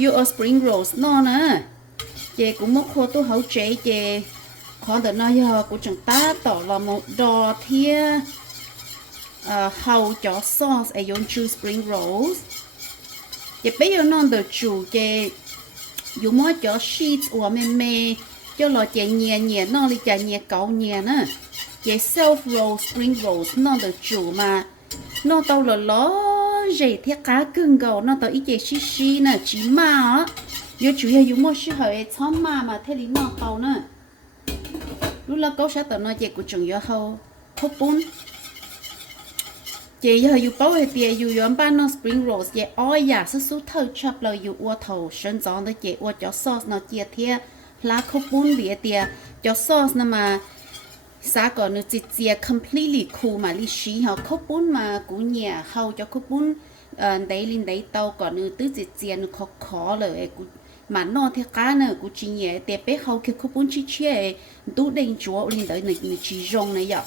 yêu ở spring rolls nó nè chị cũng mất khô tôi hậu chế chị khó được nói giờ của chúng ta tỏ là một đò thia hậu cho sauce ở yon chu spring rolls chị bây giờ non được chủ chị dùng mỗi cho sheets của mẹ cho lo chị nhẹ nhẹ nó đi chả nhẹ cậu nhẹ nè chị self roll spring rolls nó được chủ mà nó tao là ló dễ thiết cá cưng gầu nó tao ít chị xí xí nè chỉ mà á yo chủ yếu dùng mỗi sự hơi chấm mà thế lý nó tao nè lúc là câu sẽ tao nói chị của trường yo hậu hấp bún chị giờอยู่เป้าไอเตียอยู่ย้อนบ้านน้อง spring rolls chịอ้อยอยากซื้อเธอชอบเลยอยู่อ้วเท่าฉันจองแต่chịอ้วจะซอสเนาะเจียเทียลาข้าวปุ้นเบียเตียจะซอสนะมาสาก่อนนึกจีเจีย completely cool มาลิชีเขาข้าวปุ้นมากูเนี่ยเขาจะข้าวปุ้นได้ลินได้เตาก่อนนึกตื้อจีเจียนึกขอเลยกูmà nó thì cá nữaกูchỉ nhẹแต่béเขาคือข้าวปุ้นชี้เชี่ยตู้เด้งจั่วลินได้นึกจีจงเลยอ่ะ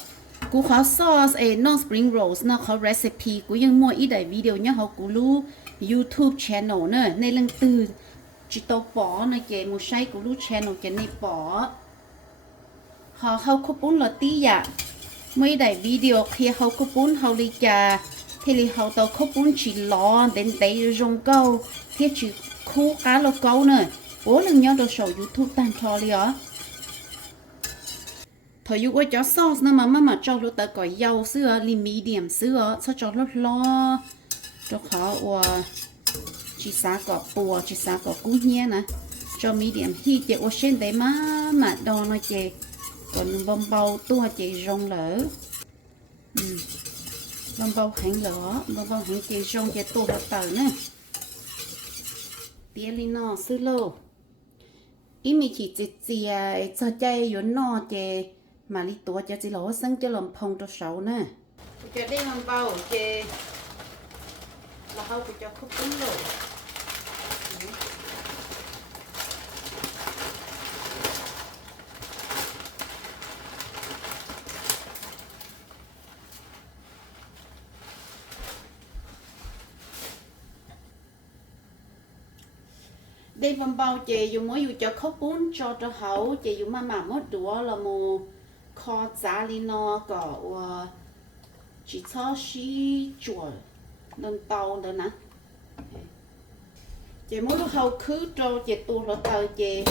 กูขอซอสnon spring rolls เนาะเขา recipe กูยังมั่วอีได้วิดีโอเนี่ยเขากูรู้ YouTube channel เนอะในเรื่องตื่นจิตโตปอนะเจมูใช้กูรู้ channel เจในปอเขาคุปุ้นลอตีอ่ะไม่ได้วิดีโอเคเขาคุปุ้นเขาเลยจะที่เลยเขาตัวคุปุ้นchỉล้อเด่นเตยรงเก้าที่chỉคู่cáโลเก้าเนอะโอ้เรื่องเนี้ยเราโชว์ YouTube ตันทอเลยเหรอthời dụ ở cho sauce nó mà cho lúc tới có dầu sữa li medium sữa sao cho lúc lo cho khó và chỉ xả có bùa chỉ xả có cú nhé nè cho medium khi chị ở trên đấy mà đo nó chị còn bông bầu tua chị rong lỡ bông bầu hành lỡ bông bầu hành chị rong chị tua vào tờ nè tía li nó sữa lô ý mình chỉ cho chay yếu nó chị mà đi tua cho chị lỗ sân cho làm phong cho sầu nè cho đi làm bao chị là hao cho khúc cứng rồi đây làm bao chị dùng mỗi dùng cho khúc bún cho hậu chị dùng mà mất đũa là một kho giá li nó có chỉ cho xí chuột nên tàu nữa nè chị muốn lúc hậu cứ cho chị tu nó tàu chị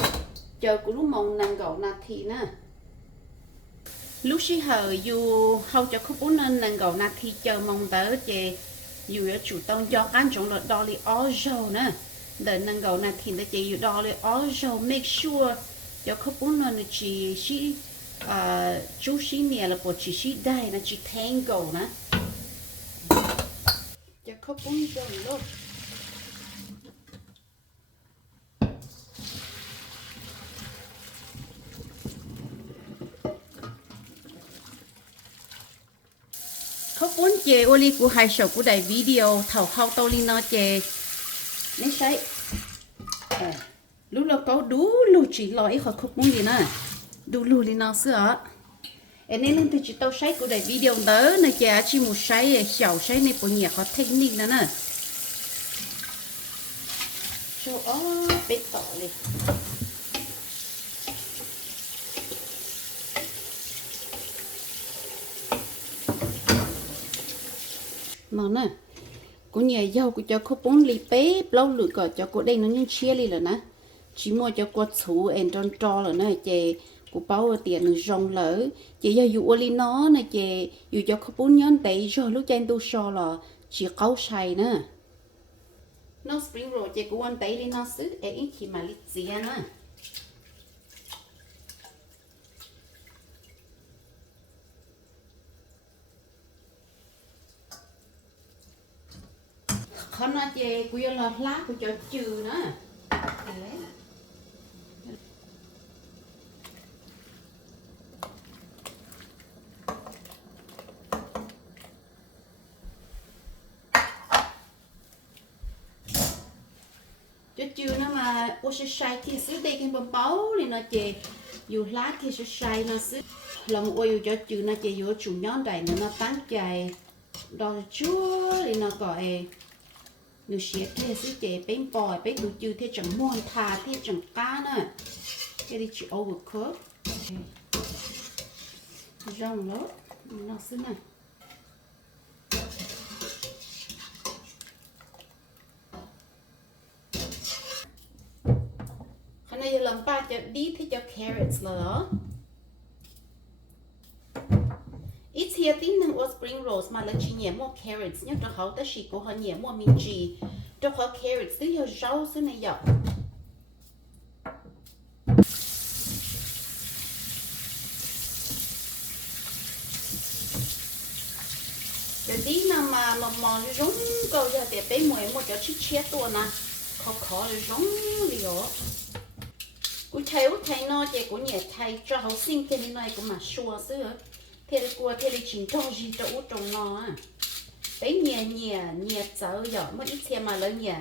chờ của lúc mong năng gạo nát thì nè lúc xí hờ dù hậu cho khúc bốn nên năng gạo nát thì chờ mong tới chị dù ở chủ tông do cán trọng là đo li ó dầu nè để năng gạo nát thì để chị dù đo li ó dầu make sure cho khúc bốn nên chị xí chú xí nè là bộ chỉ xí đây là chỉ tango nè cho khóc bún cho luôn khóc bún chè oli của hai sầu của đại video thầu hao tao li nó chè lấy sấy lúc là có đủ lúc chỉ lo ít khỏi khóc bún gì nè đủ lù lên nó sữa em nên từ chỉ tao sấy của đại video đó này chả chỉ một sấy xào sấy này bộ nhẹ có technique nữa nè cho bết tỏi lên mà nè của nhà dâu của cho có 4 ly bếp lâu lụi cỏ cho cô đây nó như chia ly rồi nè chỉ mua cho cô chủ em cho rồi nè chè của bao tiền được rong lỡ chị giờ dụ oli nó này chị dụ cho có 4 nhón tệ rồi lúc trên tu so là chỉ câu xài nữa nó spring roll chị của anh tệ lên nó xứ ấy khi mà lít gì nữa không nói chị của là lá của cho trừ nữa cho chiều nó mà ô sẽ sai thì xứ đây cái bông báu thì nó chè dù lá thì sẽ sai nó xứ làm ô dù cho chiều nó chè dù chủ nhóm đầy nó tán chài đo chúa thì nó gọi người xé thế xí chế bên bò bên tụ chư thế chẳng muôn thà thế chẳng cá nữa thế đi chỉ overcook rong lốt nó xứ này khả năng làm ba cho đi thế cho carrots là đó ít hier tin năng ở spring rolls mà là chỉ nhẹ mua carrots nhớ cho họ ta chỉ có họ nhẹ mua minji cho họ carrots thứ nhiều rau xứ này dọc giờ tí nào mà mò rúng câu giờ để bé mồi một chỗ chít chết tua nè khó rúng liều cú thấy nó chỉ cú nhẹ thấy cho họ sinh cái này cũng mà xua xưa thế là chỉ trong gì cho út trong nó à bé nhẹ sợ giờ mới ít xe mà lớn nhẹ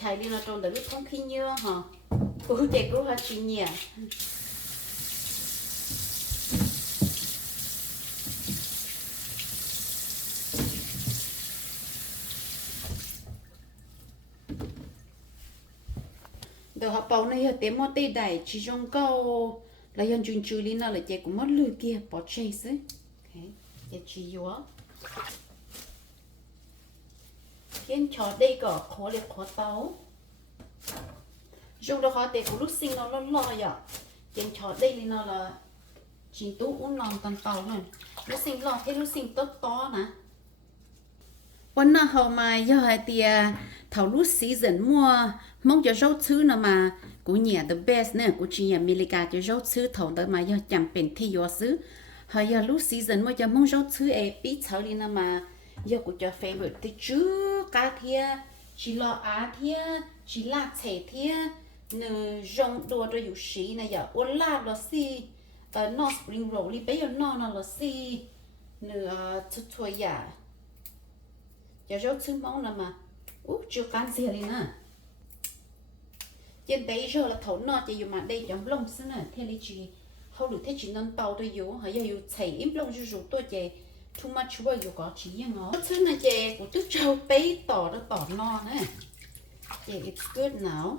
thấy đi nó trong đời không khí nhớ hả cú để cú họ chỉ nhẹ đồ họ bảo này ở tiệm mua tê đẩy chỉ trong câu là dân chuyên chú lý nào là chị cũng mất lười kia bỏ chase ấy chị chỉ vô khiến cho đây có khó liệt khó tấu dùng đồ họ để của lúc sinh nó lo vậy khiến cho đây lý nào là chỉ tú uống lòng tàn tàu thôi lúc sinh lo thế lúc sinh tốt to nèวันน่ะเขามาย่อยเตียเท่ารู้ซีซันมัวมองจะเจ้าซื้อน่ะมากูเนี่ย the best เนี่ยกูจีอเมริกาจะเจ้าซื้อเท่าแต่มาย่อจำเป็นที่ย่อซื้อเฮาย่อรู้ซีซันมัวจะมองเจ้าซื้อเอปีเท่านี้น่ะมาย่อกูจะ favorite ที่จื้อกาเทียชิลออาเทียชิลาเฉเทียเนื้อจงตัวตัวอยู่สีน่ะย่ออ้วนลาบละสิNorth Spring Roll ลิไปย่อนอน่ะละสิเนื้อช่วยย่าgiờ rau xương móng là mà chưa can gì lên à trên đấy giờ là thấu nọ chỉ dùng mà đây giống lông xứ này theo lý chỉ hậu được thế chỉ nên tàu tôi dùng hay giờ dùng chảy im lông cho dùng tôi chỉ too much chúa dùng có chỉ như nó xứ này chỉ của tức trâu bé tỏ nó tỏ no này chỉ it's good now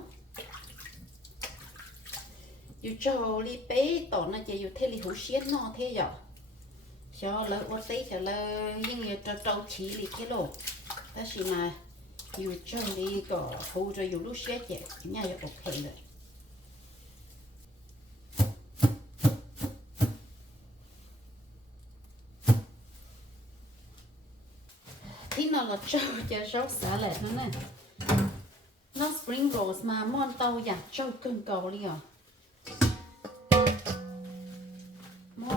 dùng trâu li bé tỏ nó chỉ dùng theo lý hữu xiết no thế giờ cho lỡ ô tây cho lỡ những người trâu chỉ li cái đồ ta chỉ màอยู่ช่วงนี้ก็เขาจะอยู่ลูกเสียเจ็บง่ายจะโอเคเลยที่นอนเราจะชอบสาแหละนั่นน่ะน้อง spring rolls มามอนเตาอยากเจ้าเกินเกาเลยอ่ะมอ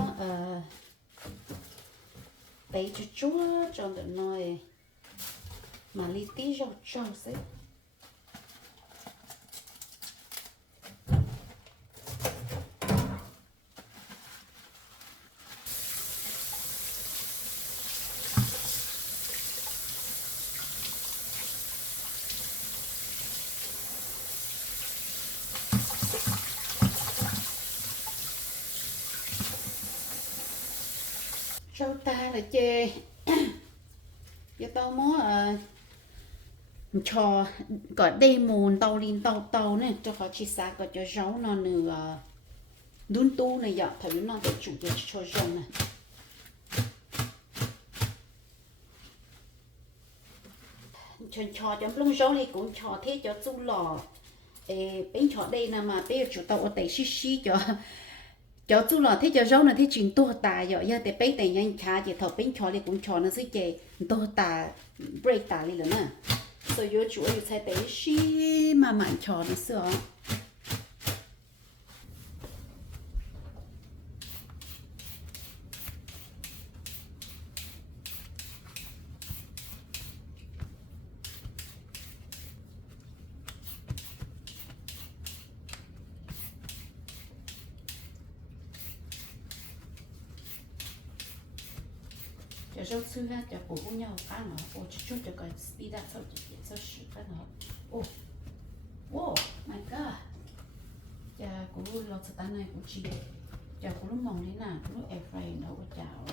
ไปจั่วจนเดี๋ยวน้อยmà li tí rau trâu xí rau ta là chê giờ tao muốn cho có đây mồn tàu linh tàu này cho họ chỉ xa có cho rau nó nửa đun tu này dạo thời nó để chủ để cho rau này cho chấm lông rau này cũng cho thế cho chung lò bên cho đây là mà bây giờ chủ tàu ở đây xí cho chung lò thế cho rau này thế chuyện to tà giờ giờ để bên đây nhanh khá thì thầu bên cho đây cũng cho nó sẽ chè to tà break tà đi nữa nè所以主要才得是慢慢炒的是哦。有时候吃呢，就不用要干了，我就这个 speed up 就10分了。哦，哇 ，my god！ giờ cũng lo sạch này cũng chỉ giờ cũng lúc mong thế nào cũng lúc air fry đâu có chảo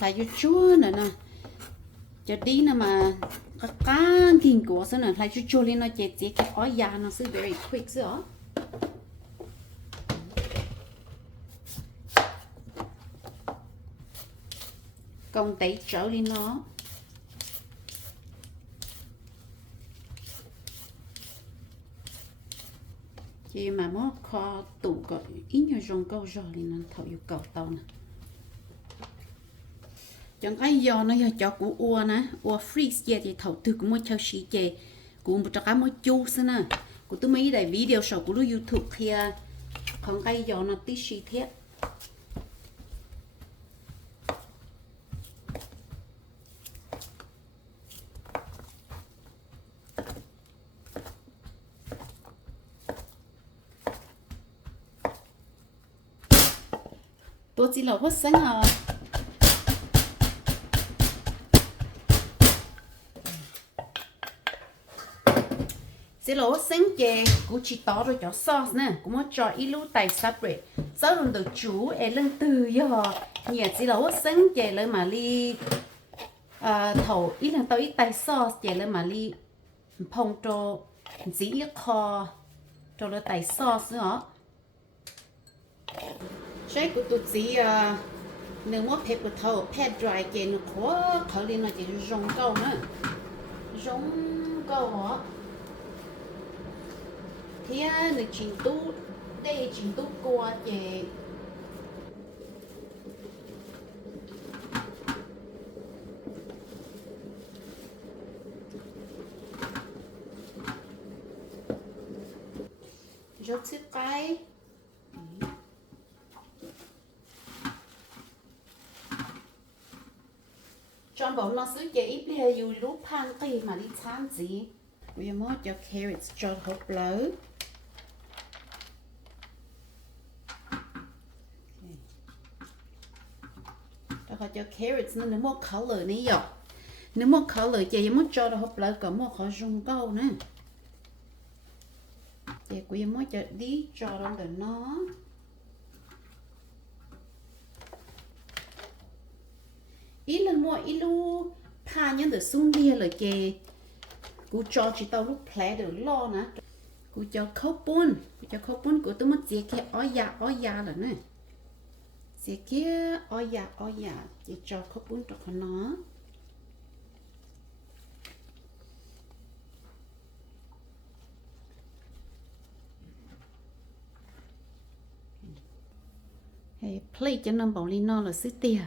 phải cho chua nữa nè cho đi nè mà các can kinh của sao nè phải cho chua lên nó chết chết cái ói già nó sẽ very quick nữa công tẩy trở đi nó chị mà mất kho tủ gọi ít nhiều rong câu rồi thì nó thầu yêu cầu tao nè chẳng cái do nó cho của ua nè ua freeze vậy thì thầu từ cũng mới theo sĩ chè cũng một cái mới chu xí nè của tôi mấy đại video sau của YouTube kia còn cái do nó tí sĩ thế tôi chỉ là hốt sáng à chỉ là hốt sáng chè cũng chỉ tỏ rồi cho sauce nè cũng muốn cho ít lúc tay separate sau lần đầu chú em lần từ giờ nhà chỉ là hốt sáng chè lấy mà li thầu ít lần tao ít tay sauce chè lấy mà li phong cho chỉ ít kho cho lấy tay sauce nữa trái của tôi chỉ nếu mà phép của thầu phép dry cái nó khó khởi lên là chỉ rong câu nữa rong câu hả thì người chỉnh tu đây chỉnh tu qua cái rốt xếp cái John bảo nó sử dụng ít bây giờ lúc pan cây mà đi chán gì bây giờ cho carrots cho hộp lỡ đó cho carrots nó nếu mua color này rồi nếu mua color chị muốn cho hộp lỡ có mua khó dùng câu nữa chị cũng muốn cho đi cho nó được nó ít lần mua ít lu pha nhân được sung lia rồi kì cú cho chỉ tao lúc play được lo nè cú cho khâu bún của tôi mất gì cái ói da rồi nè gì kia ói da chỉ cho khâu bún cho nó hey play cho nó bảo li nó là xí tia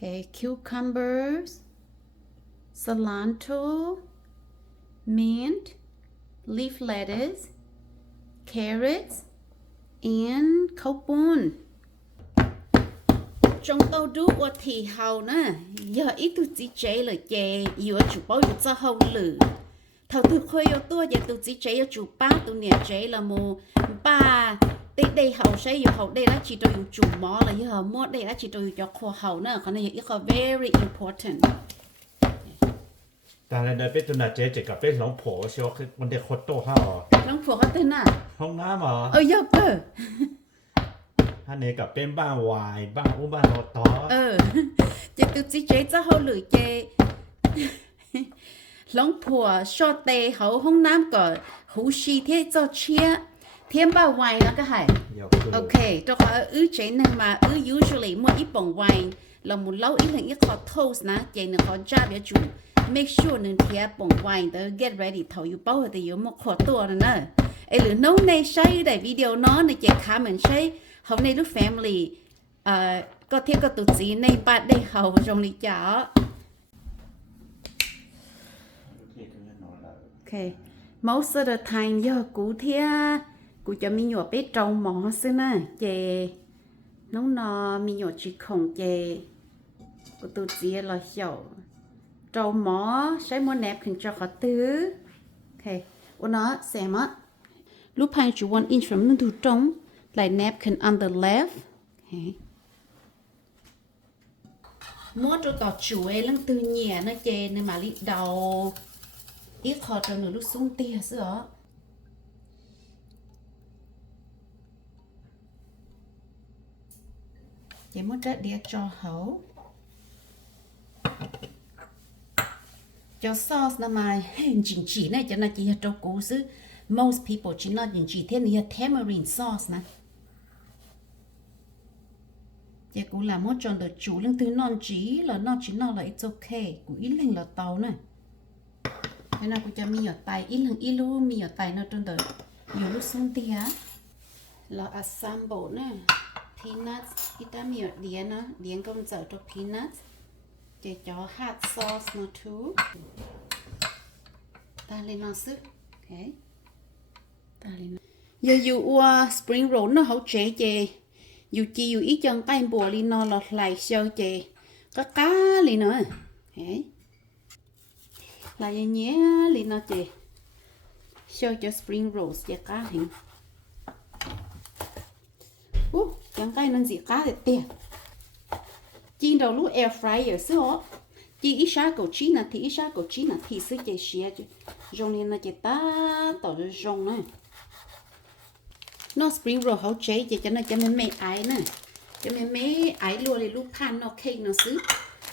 Okay, cucumbers, cilantro, mint, leaf lettuce, carrots, and copun. Trong tàu đu qua thì hầu nè, giờ ít tụi chỉ chế là chè, giờ chủ bao giờ cho hầu lử. Thầu tụi khơi ở tôi giờ tụi chỉ chế ở chủ ba tụi nhà chế là mù ba. Đây hậu sẽ yêu hậu đây là chỉ cho yêu chủ mỏ là yêu hậu mua đây là chỉ cho yêu cho kho hậu nữa còn này yêu hậu very important แต่ในเป็นตัวน่ะเจ๊จะกับเป็นหลงผัวเชียวคือมันเด็กโคตรโตห่าอ๋อ น้องผัวเขาตื่นน่ะ ห้องน้ำเหรอ เยอะเปอ ท่านนี้กับเป็นบ้านวายบ้านบ้านรถต่อ จะตุจิเจ๊จะเขาหรือเจน้องผัวชอบเตะเขาห้องน้ำก่อนหูชีเที่จะเชียthêm bao wine nó cái hay ok cho có chế này mà usually mua ít bông wine là một lâu ít là ít khó toast nè chế nó khó cha bé chủ make sure nên thêm bông wine đó get ready thầu yêu bao thì yêu một khó tua nữa nè ấy lửa nấu này xây để video nó này chế khá mình xây hôm nay lúc family có thêm có tụt gì này bạn đây hầu trong lý chả ok most of the time giờ cú thia cú cho mình nhỏ bé trâu mỏ xí nè chè nó mình nhỏ chỉ khổng chè của tôi chỉ là hiểu trâu mỏ sẽ muốn nẹp hình cho họ tứ ok của nó xem á lúc hai chú 1 inch from nó thu trống lại nẹp hình on the left ok mua cho tỏ chủ ấy lăng từ nhẹ nó chè nên mà lít đầu ít khó cho nó lúc xuống tia sữa chỉ muốn đất đĩa cho hấu cho sauce là mà chính chỉ này cho nó chỉ cho cú sư most people chỉ nói chính chỉ thế này tamarind sauce nè chỉ cú làm một chọn được chủ lương thứ non chỉ là nó chỉ nói là it's okay cú ít lần là tàu nè thế nào cú cho mi ở tay ít lần ít lu mi ở tay nó trong đời nhiều lúc xuống tia là assemble nè peanuts ít ta mi ở đĩa nó đĩa công dở cho peanuts để cho hot sauce nó thu ta lên nó sức ok ta lên giờ dù spring roll nó hậu chế chè dù chi dù ít chân tay bùa lên nó lọt lại sâu chè có cá lên nữa ok là nhé lên nó chè sâu cho spring rolls chè cá hình chân tay nó gì cá để tiền chiên đầu lúc air fryer xưa chỉ ít sao cầu chín là thì ít sao cầu chín là thì xưa chỉ xé chứ rong lên là chỉ ta tao rồi rong này nó spring roll hậu chế chỉ cho nó cho mấy ái nè cho mấy ái luôn thì lúc pan nó cake nó xứ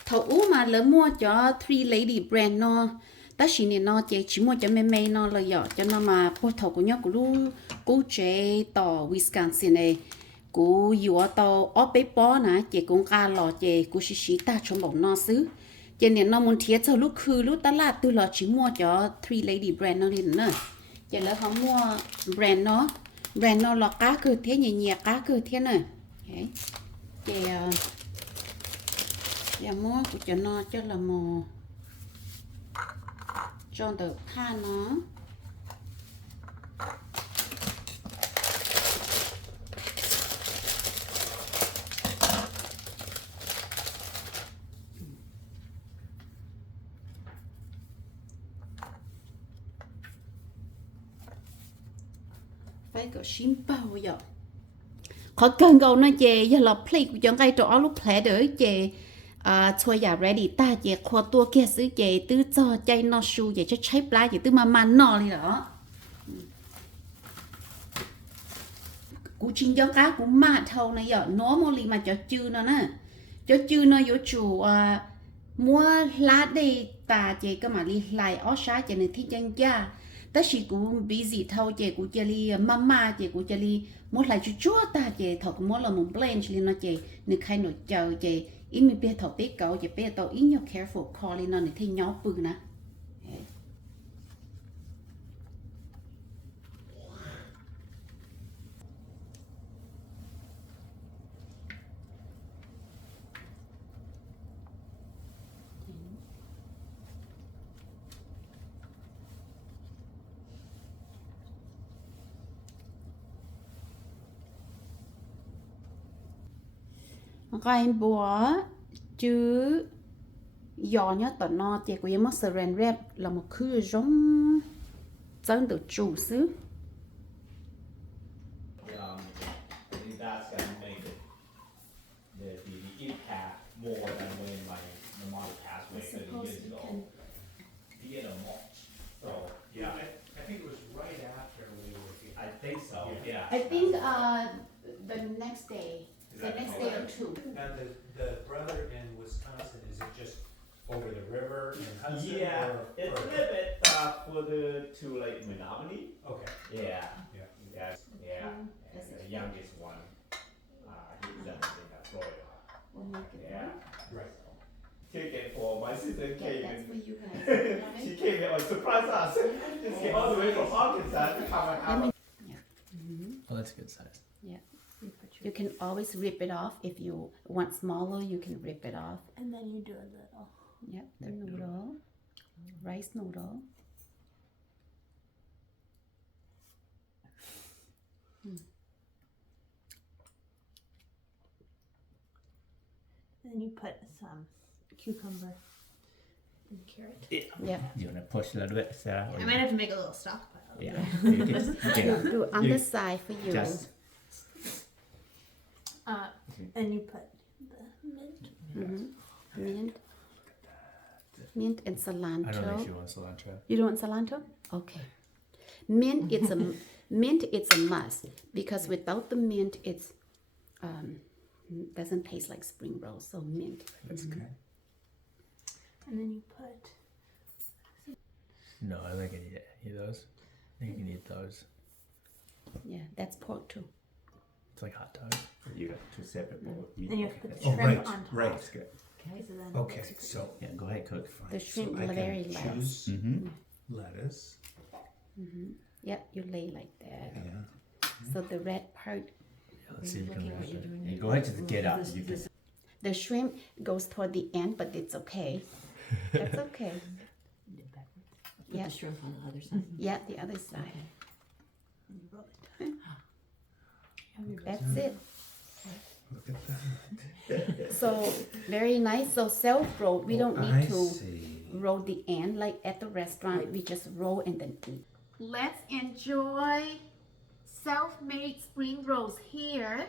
thầu mà lỡ mua cho Three Lady brand nó ta chỉ nên nó chỉ mua cho mấy nó là giỏ cho nó mà mua thầu của nhau của lúc cô chế tỏ Wisconsin này cú yếu tàu ở bếp bó nè chỉ cũng ca lò chỉ cú xí ta trong bóng nó xứ cho nên nó muốn thiết cho lúc khứ lúc ta là từ lò chỉ mua cho Three Lady brand nó liền nữa chỉ là họ mua brand nó là cá cơ thế nhẹ nhẹ cá cơ thế này thì mua của cho nó cho là mò cho được tha nó phải có xiêm bao giờ khó cần cầu nó chè giờ là plate của chúng cái chỗ lúc plate đỡ chè thôi giờ ready ta chè khoa tua kia xứ chè từ cho chay nó su chè cho cháy lá chè từ mà nó đi đó cú chín cho cá cũng mà thâu này giờ nó mua li mà cho chư nó nè cho chư nó vô chủ mua lá đây ta chè cái mà li lại ó xá chè này thích chân cha ta chỉ cũng busy thâu chè cũng chè li mama chè cũng chè li muốn lại chúa ta chè thọ cũng muốn là một blend li nó chè nên khai nổi chờ chè ít mình biết thọ biết cậu chè biết tao ít nhiều careful call li nó để thấy nhỏ bự nè cái bùa chứ giò nhớ tận nó chỉ có một saran wrap là một thứ giống giống từ chủ xứ I think that's gonna make it the impact more than when my mom passed away 30 years ago. You get a mulch. So yeah, I think it was right after we were here. I think so. Yeah. I think the next day or two Now, the brother in Wisconsin, is it just over the river in Hudson? Yeah, or- it's a or- little bit further to like Menominee. Okay, Yeah. yeah. Yes. Yeah. And the youngest one, he's in Florida. Yeah. Right. Ticket for my sister came that's for in. you guys She came here and surprised us. Just came all the way from Arkansas to come and have. Oh, that's a good size. you can always rip it off if you want smaller you can rip it off And then you do a little. yep the noodle rice noodle Then you put some cucumber and carrot. yep You want to push a little bit, Sarah? Or I you- might have to make a little stockpile. Yeah. You can do underside for you just And you put the mint. mint and I don't know if cilantro you want cilantro. you don't want cilantro okay mint it's a must because without the mint it's Doesn't taste like spring rolls, so mint. That's good. And then you put No, I think I need any of those. I think you can eat those. Yeah, that's pork too. It's like hot dogs. You got two separate bowls. then you have to put the Oh, shrimp right, on top. right. That's good. So then it Okay, looks pretty. so Yeah, go ahead, cook. fine. The shrimp so I can very light. choose Mm-hmm. lettuce. Yep, you lay like that. Yeah. So the red part, Yeah, let's see if you can. Yeah, go ahead, just get up. You can. the shrimp goes toward the end, but it's okay. That's okay. Put Yeah. the shrimp on the other side. Yeah, the other side. And you roll it down. That's it. Look at that. So very nice. So self roll. We don't I need to see. roll the end like at the restaurant. We just roll and then eat. Let's enjoy self-made spring rolls here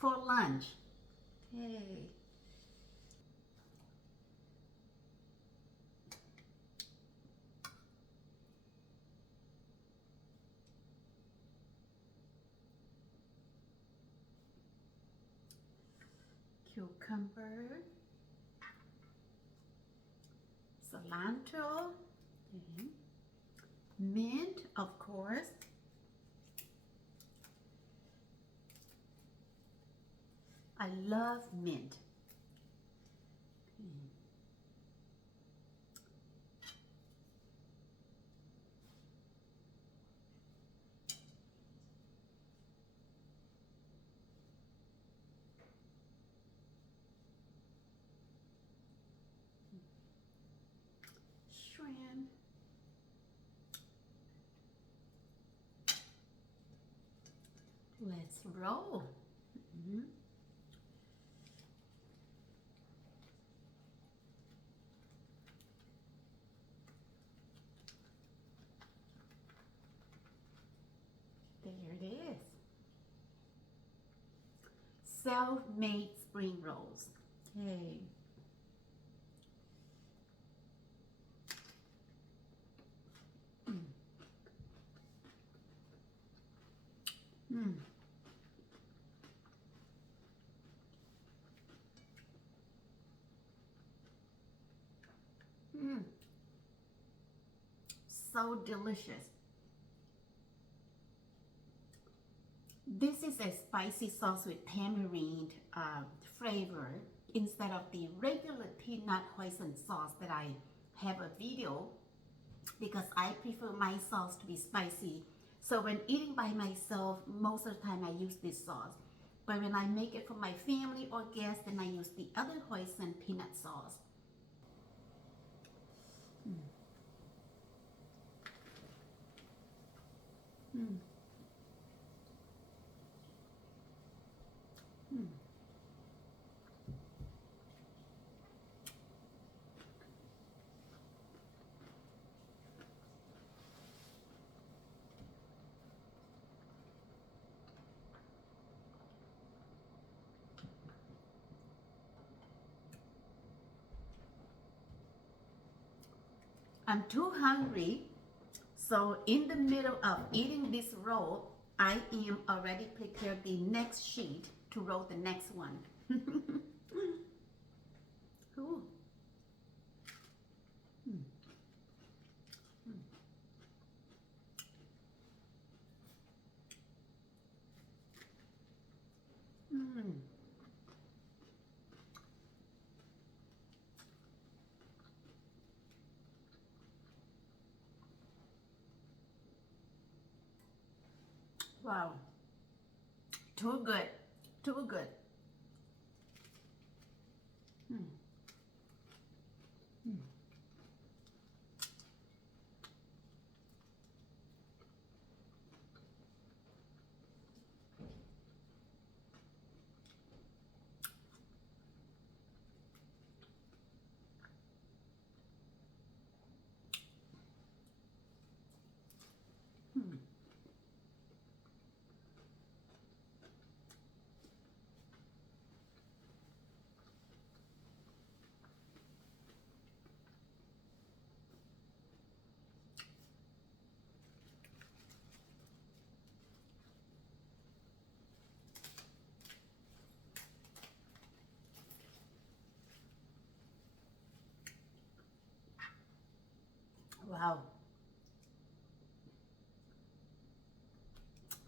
for lunch. Okay. Cucumber, cilantro, mint, of course. I love mint. Shrimp. Let's roll. There it is. Self-made spring rolls. Okay. So delicious. This is a spicy sauce with tamarind flavor instead of the regular peanut hoisin sauce that I have a video, because I prefer my sauce to be spicy. So when eating by myself, most of the time I use this sauce. But when I make it for my family or guests, then I use the other hoisin peanut sauce. I'm too hungry, so in the middle of eating this roll, I am already prepared the next sheet to roll the next one. Ooh. Wow. Too good. Too good. Wow.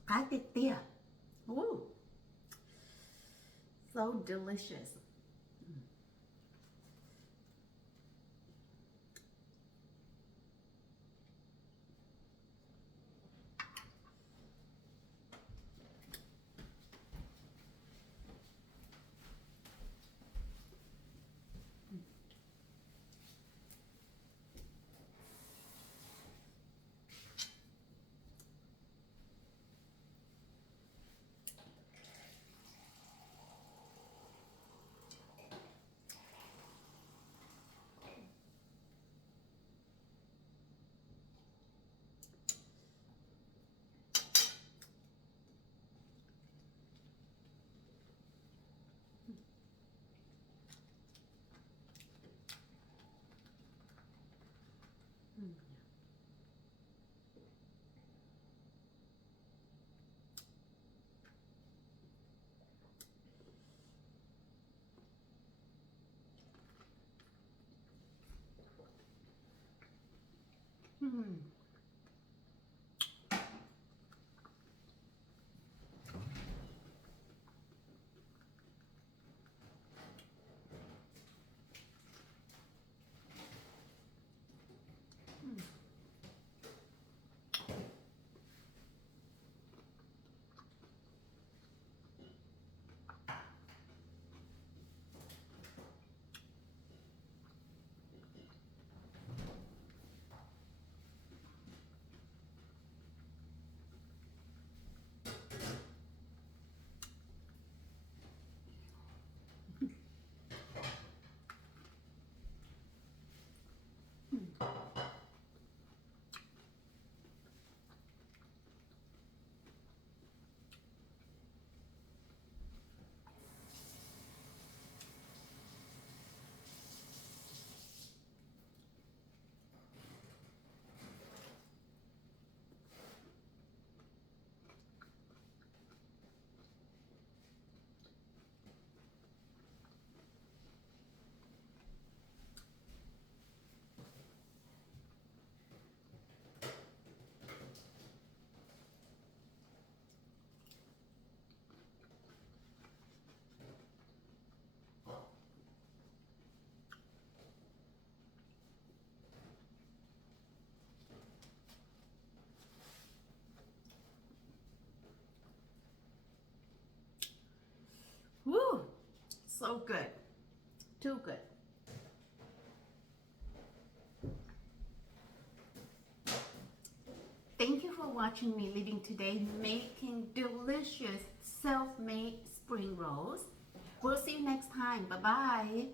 Cái tiệt tia. Ooh. So delicious. Woo! So good. Too good. Thank you for watching me living today, making delicious self-made spring rolls. We'll see you next time. Bye-bye.